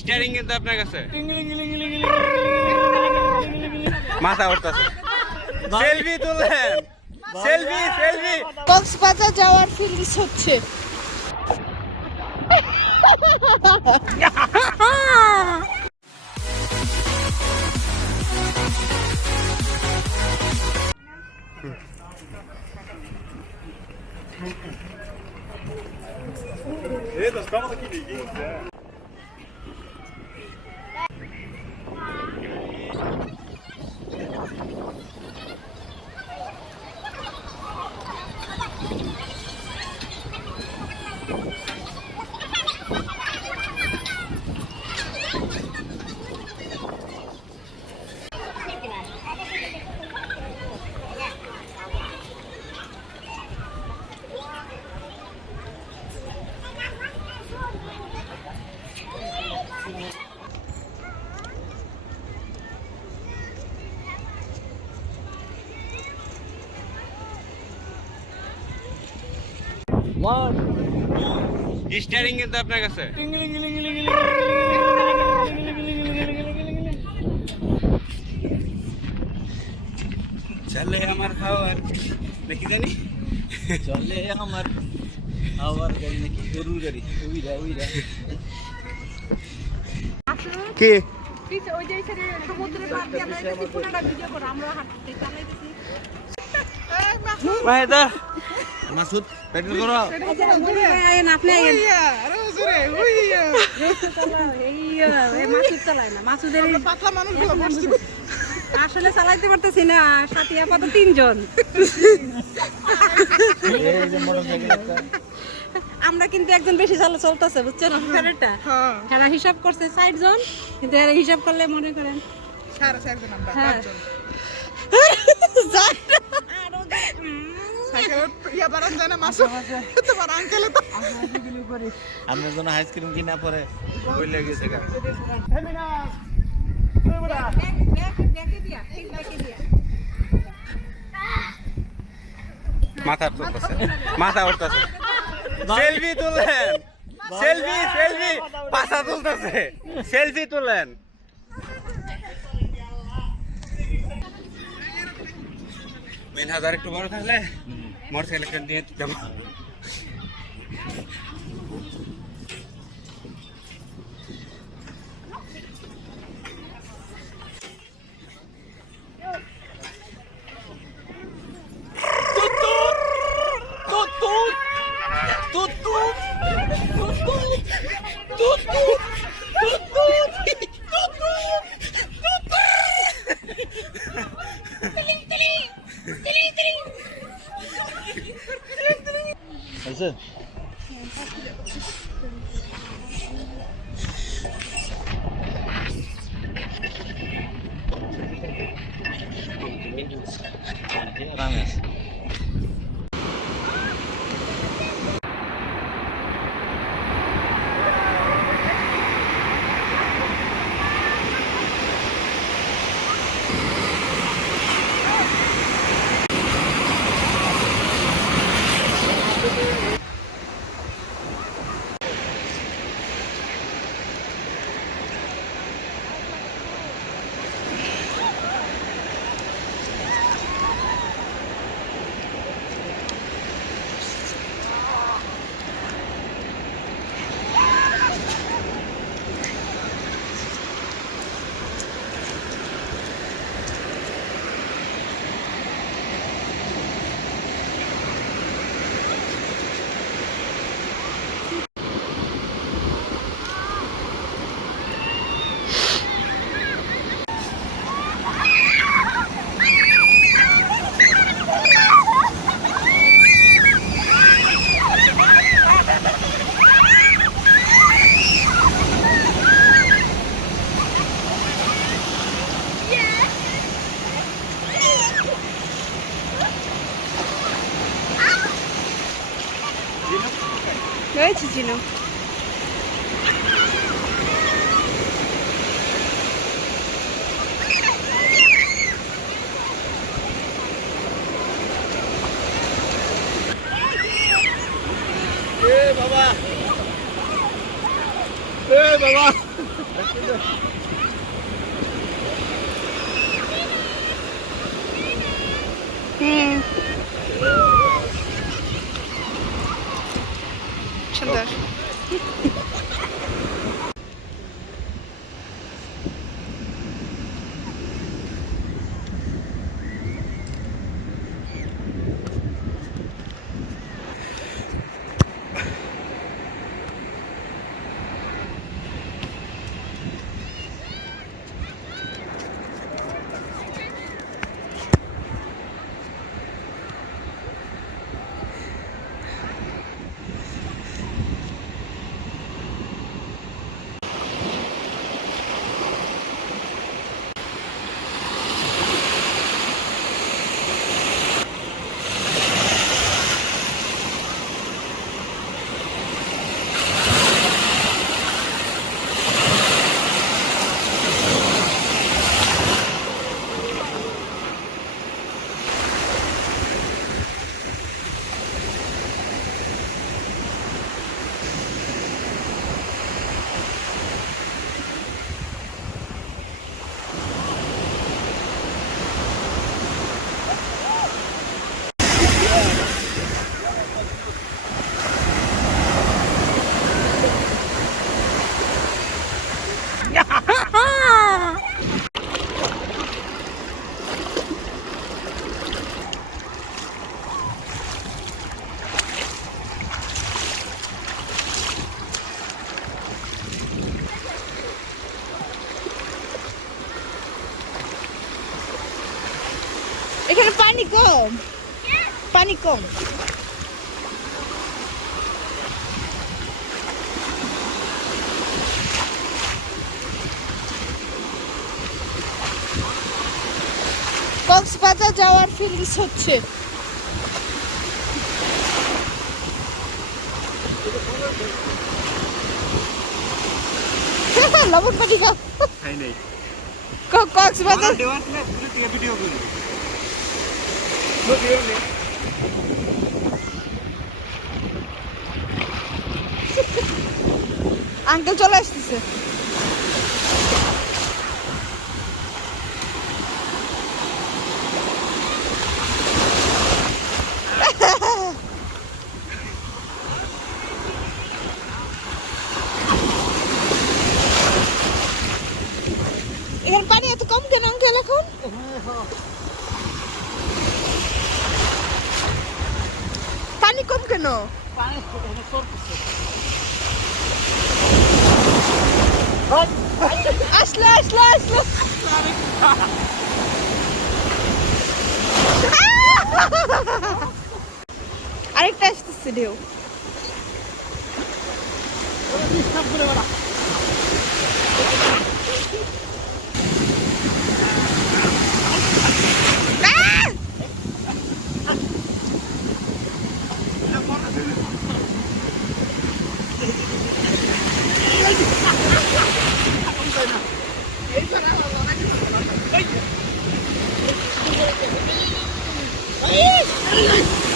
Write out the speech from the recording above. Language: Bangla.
স্টিয়ারিং কিন্তু আপনার কাছে মাথা উঠতেছে সেলফি তুলেন সেলফি সেলফি কক্সবাজার যাওয়ার ফিলিংস হচ্ছে Dat is wel een idee. Steering কিন্তু আপনার কাছে চলে আমার খাওয়ার নাকি জানি চলে আমার আবার গাড়ি নাকি গরুর গাড়ি উইরা উইরা কে ওই যে সমুদ্রের পাড় দিয়ে আমরা একটু পুরোটা ভিডিও করব আমরা হাঁটতে চালাইতেছি মাহেদা মাসুদ পেট্রোল করো আইন আপনি আইন আরে জোরে উইয়া এই মাসুদ চালায় না মাসুদের পাতলা মানুষগুলো বসছি আসলে চালাইতে পারতেছি না সাথে আপাতত 3 জন এই যে মোটরসাইকেল একটা আমরা কিন্তু একজন বেশি চলতেছে বুঝছেন ফেরটা হ্যাঁ হিসাব করছে 60 জন কিন্তু এর হিসাব করলে মনে করেন 4.5 জন আমরা 5 জন আমরা যেন আইসক্রিম কিনা পরে বইলে গেছে মাথা উঠতেছে সেলফি তুলেন সেলফি সেলফি পাশা তুলতেছে সেলফি তুলেন মেন হাজার একটু বড় থাকলে মোটরসাইকেল একটা নিয়ে যাবো আছে রামেশ হয়েছে চিনো বাবা বাবা সুন্দর। এখানে পানি কম, পানি কম। কক্সবাজার যাওয়ার ফিলিংস হচ্ছে। লবণ পানি খাও। খাই নাই। কক্সবাজার দেওয়ার না পুরো থেকে ভিডিও করি। আঙ্কেল চলে আসতেছে। এখানে পানি এত কম কেন আঙ্কেল এখন? পানি কম কেন? আসলো আসলো আসলো। আরেকটা আসতেছে ঢেউ। Hey!